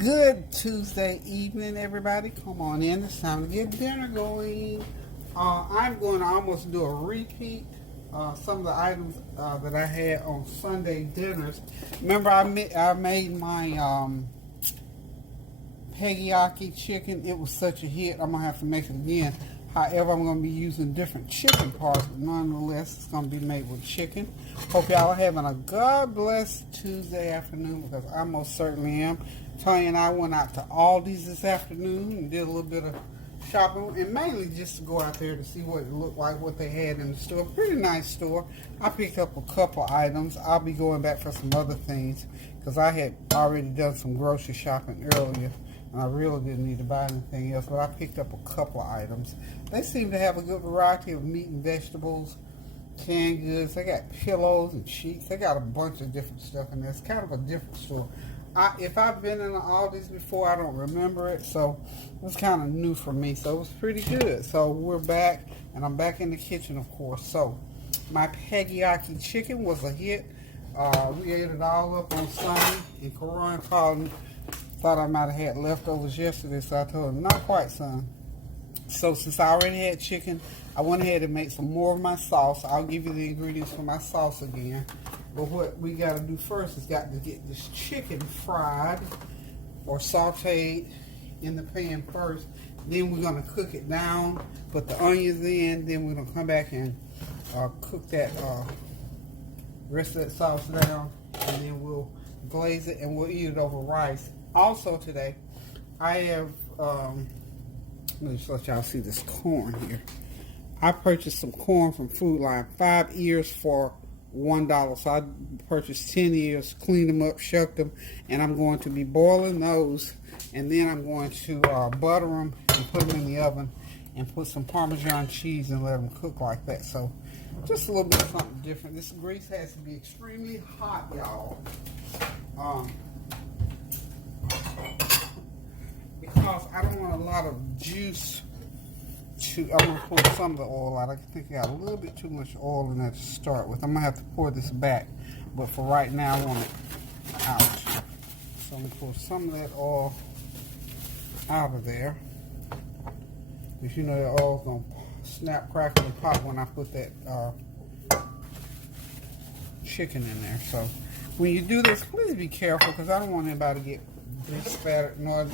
Good Tuesday evening, everybody. Come on in. It's time to get dinner going. I'm going to almost do a repeat. Some of the items that I had on Sunday dinners. Remember, I made my Peggieayki chicken. It was such a hit. I'm going to have to make it again. However, I'm going to be using different chicken parts, but nonetheless, it's going to be made with chicken. Hope y'all are having a God bless Tuesday afternoon, because I most certainly am. Tony and I went out to Aldi's this afternoon and did a little bit of shopping, and mainly just to go out there to see what it looked like, what they had in the store. Pretty nice store. I picked up a couple items. I'll be going back for some other things, because I had already done some grocery shopping earlier. And I really didn't need to buy anything else, but I picked up a couple of items. They seem to have a good variety of meat and vegetables, canned goods. They got pillows and sheets. They got a bunch of different stuff in there. It's kind of a different store. If I've been in Aldi's before, I don't remember it, so it was kind of new for me. So it was pretty good. So we're back, and I'm back in the kitchen, of course. So my Peggieayki chicken was a hit. We ate it all up on Sunday, and Corinne called me. Thought I might have had leftovers yesterday, so I told him, not quite, son. So since I already had chicken, I went ahead and made some more of my sauce. I'll give you the ingredients for my sauce again. But what we got to do first is got to get this chicken fried or sauteed in the pan first. Then we're going to cook it down, put the onions in. Then we're going to come back and cook that rest of that sauce down. And then we'll glaze it and we'll eat it over rice. Also today, I have, let me just let y'all see this corn here. I purchased some corn from Food Line, 5 ears for $1. So I purchased 10 ears, cleaned them up, shucked them, and I'm going to be boiling those, and then I'm going to butter them and put them in the oven and put some Parmesan cheese and let them cook like that. So just a little bit of something different. This grease has to be extremely hot, y'all. Because I don't want a lot of juice I'm going to pour some of the oil out. I think I got a little bit too much oil in there to start with. I'm going to have to pour this back, but for right now I want it out. So I'm going to pour some of that oil out of there, because you know the oil's going to snap, crackle, and pop when I put that chicken in there. So when you do this, please be careful, because I don't want anybody to get grease spattered, nor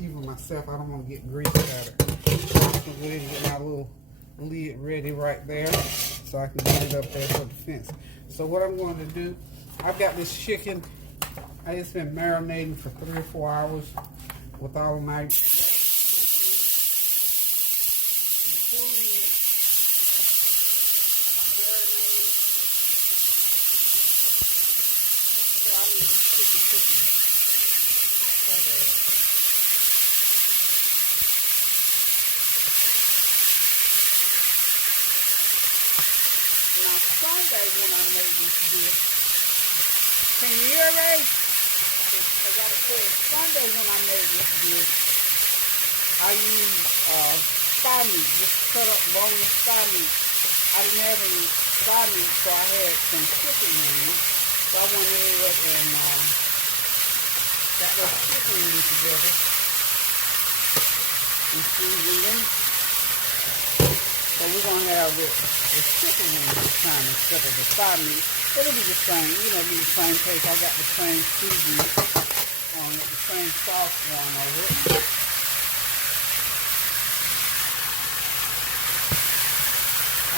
even myself. I don't want to get grease spattered. So I'm going to get my little lid ready right there, so I can get it up there for the fence. So what I'm going to do, I've got this chicken. I just been marinating for 3 or 4 hours with all of my Sunday when I made this dish. Can you hear me? I gotta say, Sunday when I made this dish, I used thigh meat, just cut up boneless thigh meat. I didn't have any thigh meat, so I had some chicken wings. So I went ahead and got those chicken wings together and seasoned them. So we're going to have the chicken wings this time instead of the thigh meat. It'll be the same, be the same taste. I got the same seasoning on it, the same sauce going over it.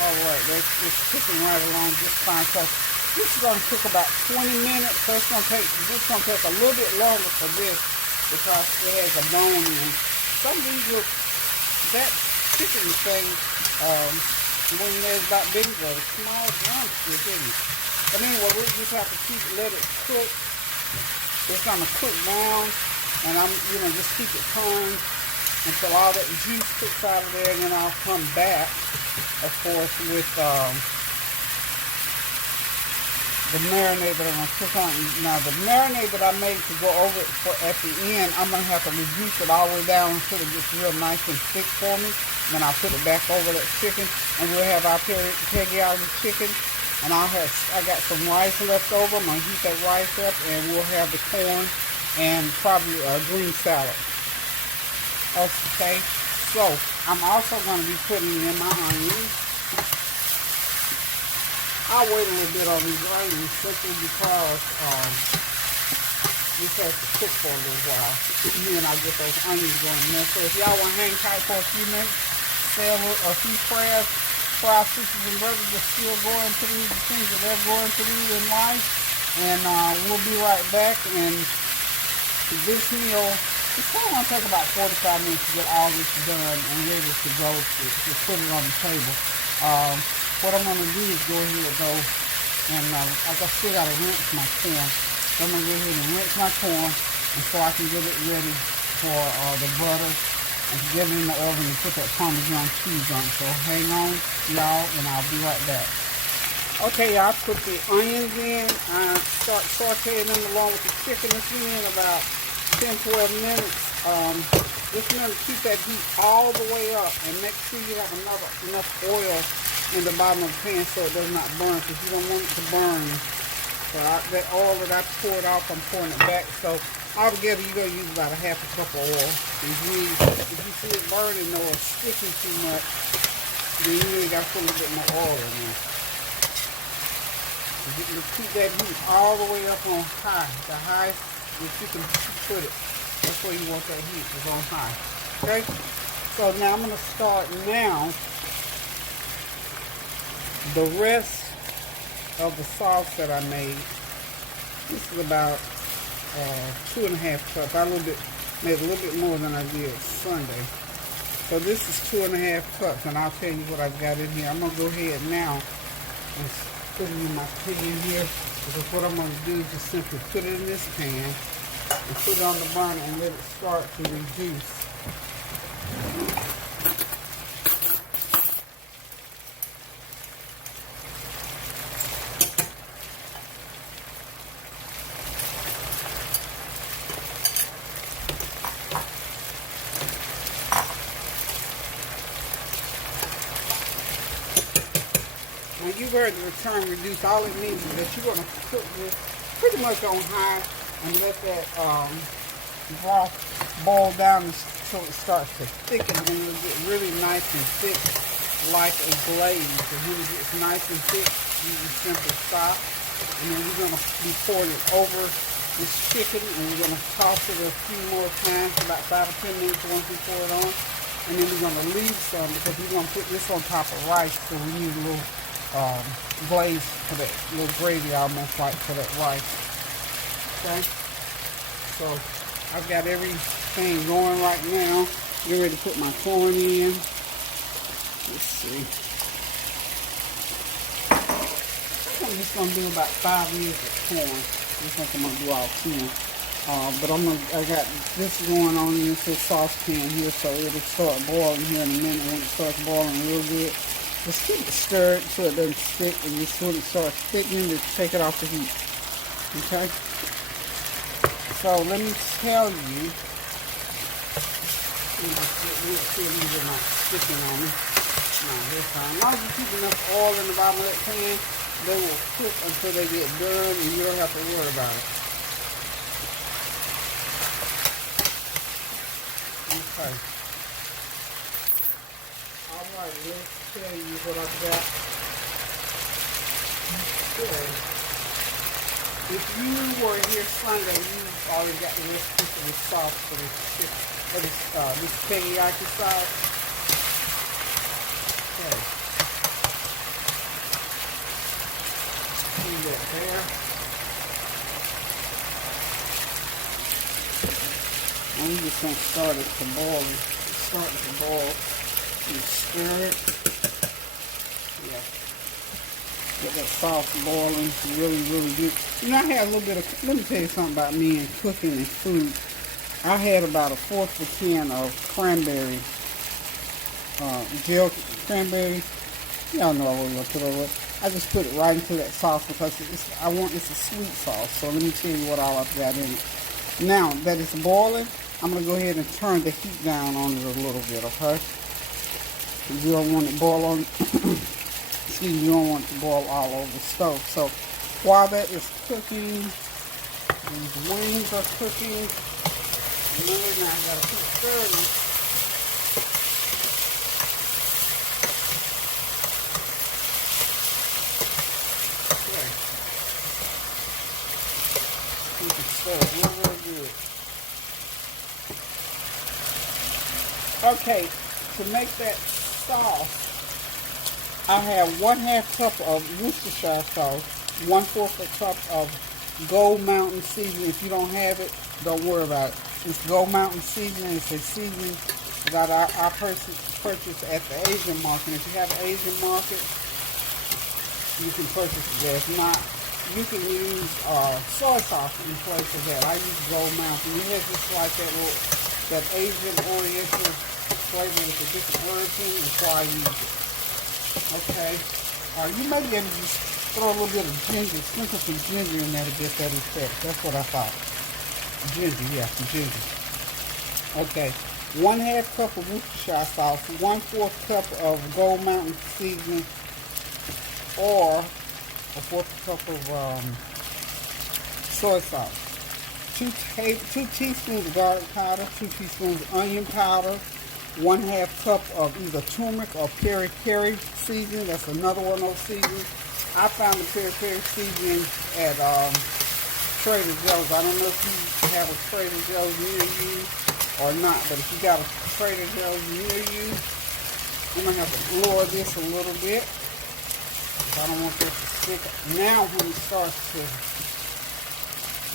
Alright, it's cooking right along just fine. So this is going to cook about 20 minutes. So it's going to take a little bit longer for this, because it has a bone in. Some of these that chicken thing, when there's about big ones, small drumstick, isn't it? But anyway, we just have to let it cook. It's gonna cook down, and I'm, just keep it turned until all that juice cooks out of there, and then I'll come back, of course, with the marinade that I'm gonna cook on. Now, the marinade that I made to go over it at the end, I'm gonna have to reduce it all the way down until it gets real nice and thick for me. Then I'll put it back over that chicken, and we'll have our Peggieayki chicken. And I got some rice left over. I'm gonna heat that rice up, and we'll have the corn and probably a green salad. Okay, so I'm also going to be putting in my onions. I'll wait a little bit on these onions simply because this has to cook for a little while. Then I'll get those onions going in there. So if y'all want to hang tight for a few minutes, say a few prayers for our sisters and brothers that's still going through the things that they're going through in life. And we'll be right back. And this meal, it's probably going to take about 45 minutes to get all this done and ready to go to put it on the table. What I'm going to do is go ahead though, and like I still got to rinse my corn. So I'm going to go ahead and rinse my corn and so I can get it ready for the butter and to get it in the oven and put that Parmesan cheese on. So hang on, y'all, and I'll be right back. Okay, y'all, put the onions in. I start sauteing them along with the chicken. It's in about 10-12 minutes. Just remember to keep that heat all the way up and make sure you have enough oil in the bottom of the pan so it does not burn, because you don't want it to burn. So that oil that I poured off, I'm pouring it back. So altogether, you're going to use about a half a cup of oil. If you see it burning or sticking too much, then you really got to put a little bit more oil in there. You keep that heat all the way up on high, the highest that you can put it. That's where you want that heat, is on high. Okay? So now I'm going to start now the rest of the sauce that I made. This is about 2.5 cups. I made a little bit more than I did Sunday. So this is 2.5 cups, and I'll tell you what I've got in here. I'm going to go ahead now and put it in my pan here, because what I'm going to do is just simply put it in this pan and put it on the burner and let it start to reduce. When you've heard the return reduce, all it means is that you're going to cook this pretty much on high and let that broth boil down until it starts to thicken, and it'll get really nice and thick like a glaze. And when it gets nice and thick, you just simply stop. And then we're going to be pouring it over this chicken, and we're going to toss it a few more times, about 5 or 10 minutes once we pour it on. And then we're going to leave some, because we're going to put this on top of rice, so we need a little glaze for that, little gravy almost like for that rice. Okay, so I've got everything going right now. Get ready to put my corn in. Let's see. I'm just gonna do about 5 minutes of corn. I think I'm gonna do all 10. But I got this going on in this saucepan here, so it'll start boiling here in a minute. When it starts boiling real good, just keep it stirred so it doesn't stick, and just when it starts thickening, just take it off the heat. Okay? So let me tell you, make sure these are not sticking on me. No, this time. As long as you keep enough oil in the bottom of that pan, they will cook until they get done, and you don't have to worry about it. Okay. Alright, let's tell you what I've got. Okay. If you were here Sunday, you already got the recipe for this sauce for this chicken, for this Peggieayki sauce. Okay. See that there. And we're just going to start it to boil. It's starting to boil. You stir it. Yeah. Get that sauce boiling. Really, really good. You know, I had a little bit of, let me tell you something about me and cooking and food. I had about a 1/4 of a can of cranberry, gel cranberry. Y'all know what we're going to put over it. I just put it right into that sauce because it's a sweet sauce. So let me tell you what all I've got in it. Now that it's boiling, I'm going to go ahead and turn the heat down on it a little bit, okay? You don't want it boil on, excuse me, you don't want it to boil all over the stove. So while that is cooking, These wings are cooking. Remember, now I gotta keep stirring. Okay. Keep it stirred real good. Okay, to make that sauce, I have 1/2 cup of Worcestershire sauce, 1/4 cup of Gold Mountain seasoning. If you don't have it, don't worry about it. It's Gold Mountain seasoning. It's a seasoning that I purchased at the Asian market. If you have an Asian market, you can purchase it there. If not, you can use soy sauce in place of that. I use Gold Mountain. It has just like that Asian Oriental flavor with the different herbs in it, and so I use it. Okay. You may be able to just throw a little bit of ginger, sprinkle some ginger in there to get that effect. That's what I thought. Ginger, yeah, some ginger. Okay. 1/2 cup of Worcestershire sauce, 1/4 cup of Gold Mountain seasoning, or a 1/4 cup of soy sauce. 2 teaspoons of garlic powder, 2 teaspoons of onion powder, 1/2 cup of either turmeric or peri-peri seasoning. That's another one of those seasonings. I found the peri-peri seasoning at Trader Joe's. I don't know if you have a Trader Joe's near you or not, but if you got a Trader Joe's near you, I'm going to have to lower this a little bit. I don't want this to stick. Now when it starts to,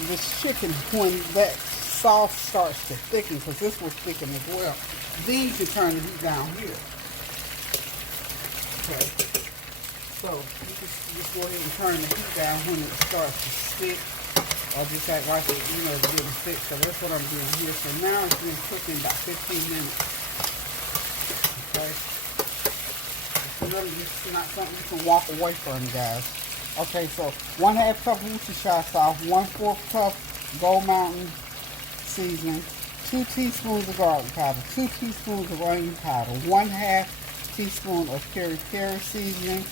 this chicken, when that sauce starts to thicken, because this will thicken as well, then you can turn the heat down here. Okay. So you just go ahead and turn the heat down when it starts to stick, or just act like it, it's getting thick. So that's what I'm doing here. So now it's been cooking about 15 minutes. Okay. It's not something you can walk away from, guys. Okay, so 1/2 cup Worcestershire sauce, 1/4 cup Gold Mountain seasoning, 2 teaspoons of garlic powder, 2 teaspoons of onion powder, 1/2 teaspoon of peri-peri seasoning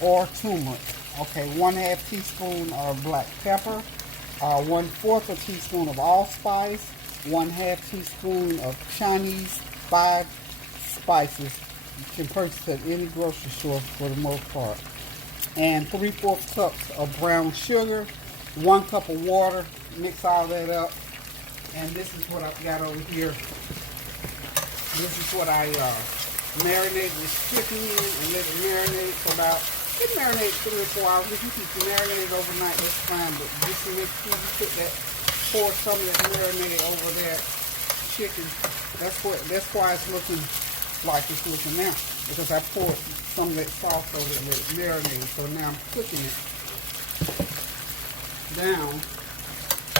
or turmeric. Okay, 1/2 teaspoon of black pepper, 1/4 teaspoon of allspice, 1/2 teaspoon of Chinese 5 spices. You can purchase at any grocery store for the most part. And 3/4 cups of brown sugar, 1 cup of water. Mix all that up. And this is what I've got over here. This is what I marinate this chicken in and let it marinate for about, it marinates 3 or 4 hours. If you can marinate it overnight, that's fine. But just to make sure you pour some of that marinade over that chicken. That's why it's looking like it's looking now, because I poured some of that sauce over it and let it marinate. So now I'm cooking it down.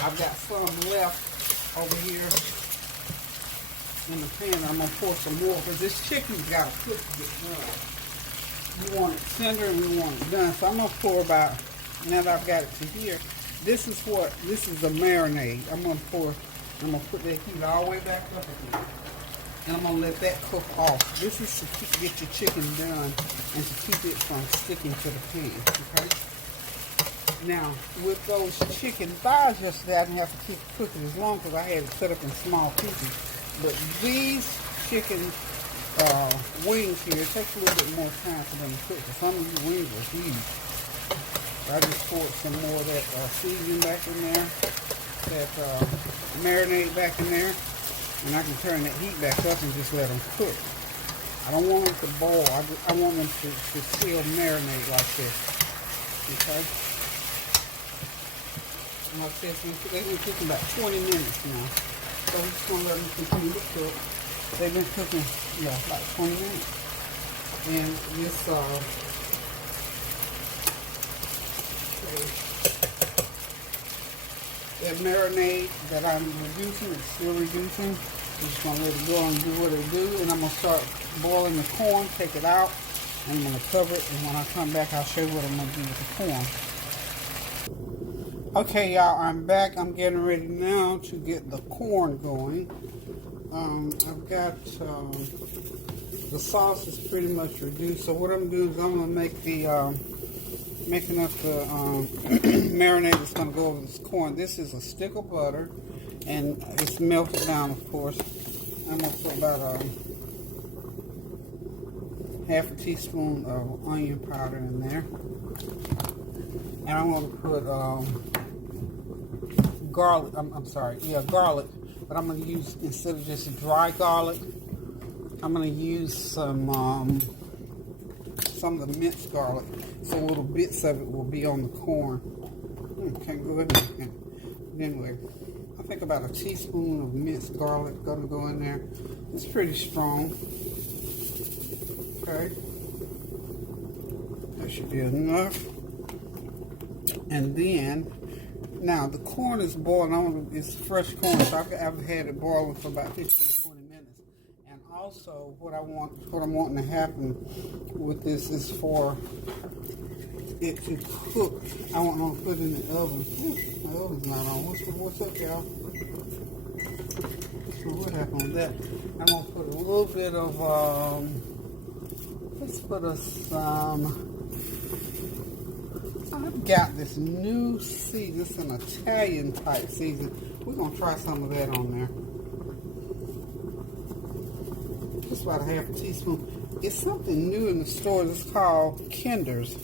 I've got some left over here in the pan. I'm going to pour some more because this chicken's got to cook to get done. We want it tender and we want it done. So I'm going to pour about, now that I've got it to here, this is the marinade. I'm going to put that heat all the way back up again. And I'm going to let that cook off. This is to get your chicken done and to keep it from sticking to the pan, okay? Now, with those chicken thighs yesterday, I didn't have to keep cooking as long because I had it cut up in small pieces. But these chicken wings here, it takes a little bit more time for them to cook. Because some of these wings are huge. I just poured some more of that seasoning back in there, that marinade back in there. And I can turn that heat back up and just let them cook. I don't want them to boil. I want them to still marinate like this. Okay? And like this, they've been cooking about 20 minutes now. So we're just going to let them continue to cook. They've been cooking, about 20 minutes. And this, that marinade that I'm reducing, it's still reducing. I'm just going to let it go and do what it do. And I'm going to start boiling the corn, take it out, and I'm going to cover it. And when I come back, I'll show you what I'm going to do with the corn. Okay, y'all, I'm back. I'm getting ready now to get the corn going. I've got, the sauce is pretty much reduced. So what I'm doing is I'm going to make the making up the marinade that's going to go over this corn. This is a stick of butter, and it's melted down, of course. I'm going to put about half a teaspoon of onion powder in there. And I'm going to put garlic. Garlic. But I'm going to use, instead of just dry garlic, I'm going to use some of the minced garlic. So little bits of it will be on the corn. Can't go in there. Anyway, I think about a teaspoon of minced garlic going to go in there. It's pretty strong. Okay. That should be enough. And then, now the corn is boiling. It's fresh corn, so I've had it boiling for about 15-20 minutes. And also, what I'm wanting to happen with this is for it to cook. I want to put it in the oven. My oven's not on. What's up, y'all? So what happened with that? I'm gonna put a little bit of let's put some. I've got this new season. It's an Italian type season. We're gonna try some of that on there. Just about a half a teaspoon. It's something new in the stores. It's called Kinder's.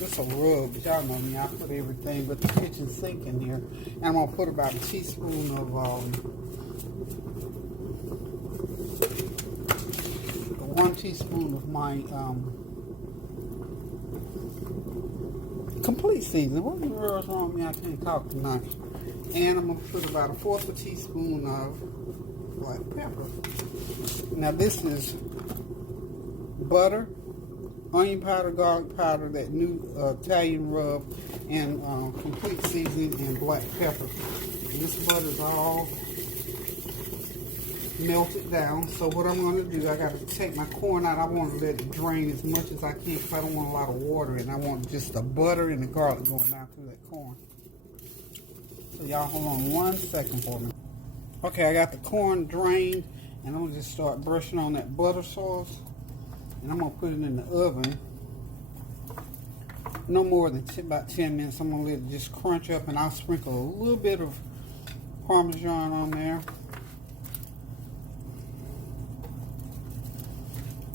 It's a rub. Y'all know me. I put everything but the kitchen sink in here. And I'm gonna put about a teaspoon of 1 teaspoon of my complete seasoning. What in the world's wrong with me? I can't talk tonight. And I'm going to put about a 1/4 teaspoon of black pepper. Now this is butter, onion powder, garlic powder, that new Italian rub, and complete seasoning and black pepper. And this butter is all melted down. So what I'm going to do, I got to take my corn out. I want to let it drain as much as I can because I don't want a lot of water, and I want just the butter and the garlic going down through that corn. So y'all hold on 1 second for me. Okay, I got the corn drained, and I'm going to just start brushing on that butter sauce, and I'm going to put it in the oven no more than about 10 minutes. I'm going to let it just crunch up, and I'll sprinkle a little bit of Parmesan on there.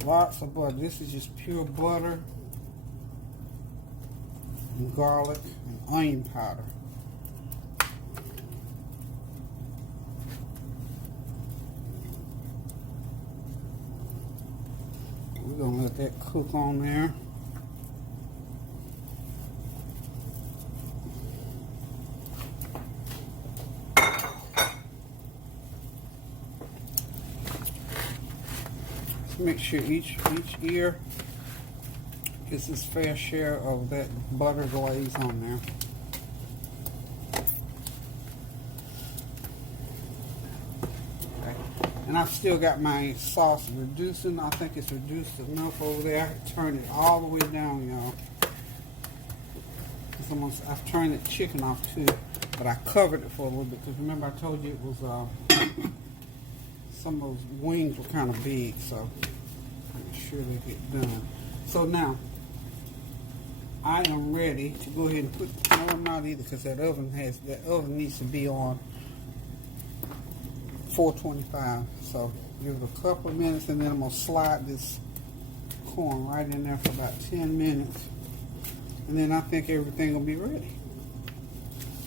Lots of butter. This is just pure butter and garlic and onion powder. We're going to let that cook on there. Make sure each ear gets its fair share of that butter glaze on there. Okay. And I've still got my sauce reducing. I think it's reduced enough over there. I can turn it all the way down, y'all. I've turned the chicken off too, but I covered it for a little bit because remember I told you it was some of those wings were kind of big, so make sure they get done. So now I am ready to go ahead and put. No, I'm not either because that oven needs to be on 425. So give it a couple of minutes, and then I'm gonna slide this corn right in there for about 10 minutes, and then I think everything will be ready.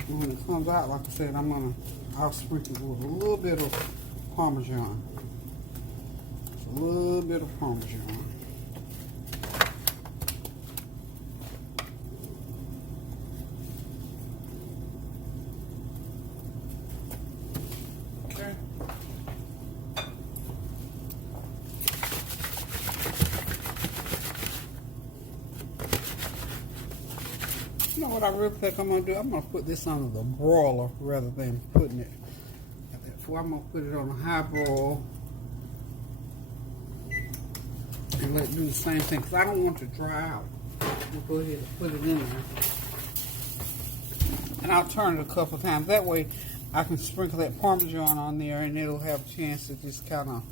And when it comes out, like I said, I'll sprinkle it with a little bit of Parmesan. Just a little bit of Parmesan. Okay. You know what I really think I'm going to do? I'm going to put this on the broiler rather than putting it. I'm going to put it on a high broil and let it do the same thing because I don't want it to dry out. We'll go ahead and put it in there. And I'll turn it a couple of times. That way I can sprinkle that Parmesan on there and it'll have a chance to just kind of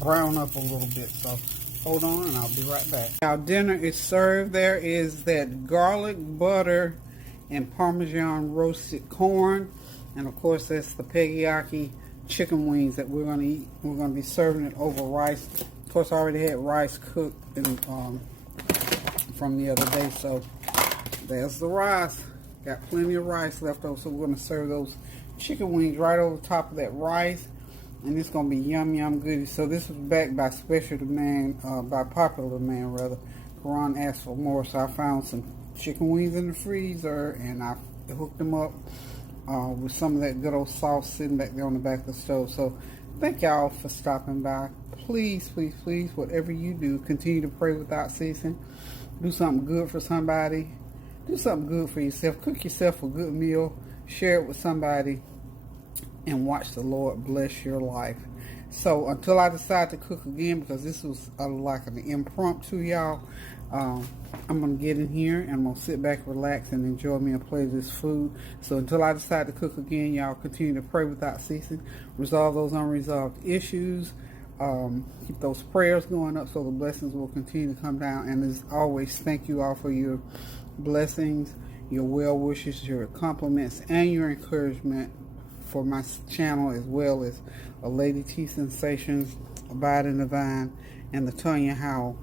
brown up a little bit. So Hold on, and I'll be right back. Our dinner is served. There is that garlic butter and Parmesan roasted corn. And of course, that's the Peggieayki chicken wings that we're going to eat. We're going to be serving it over rice. Of course, I already had rice cooked from the other day. So there's the rice. Got plenty of rice left over. So we're going to serve those chicken wings right over top of that rice. And it's going to be yum, yum goodies. So this was backed by special demand, by popular demand rather. Karan asked for more, so I found some chicken wings in the freezer, and I hooked them up with some of that good old sauce sitting back there on the back of the stove. So thank y'all for stopping by. Please, please, please, whatever you do, continue to pray without ceasing. Do something good for somebody. Do something good for yourself. Cook yourself a good meal. Share it with somebody. And watch the Lord bless your life. So until I decide to cook again, because this was like an impromptu, y'all, I'm going to get in here and I'm going to sit back, relax, and enjoy me a plate of this food. So until I decide to cook again, y'all continue to pray without ceasing. Resolve those unresolved issues. Keep those prayers going up so the blessings will continue to come down. And as always, thank you all for your blessings, your well wishes, your compliments, and your encouragement for my channel, as well as a Lady T Sensations, Abide in the Vine, and the Tonya Howell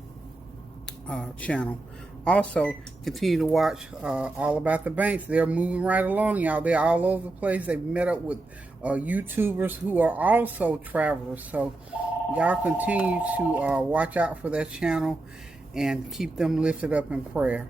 channel. Also, continue to watch All About the Banks. They're moving right along, y'all. They're all over the place. They've met up with YouTubers who are also travelers. So y'all continue to watch out for that channel and keep them lifted up in prayer.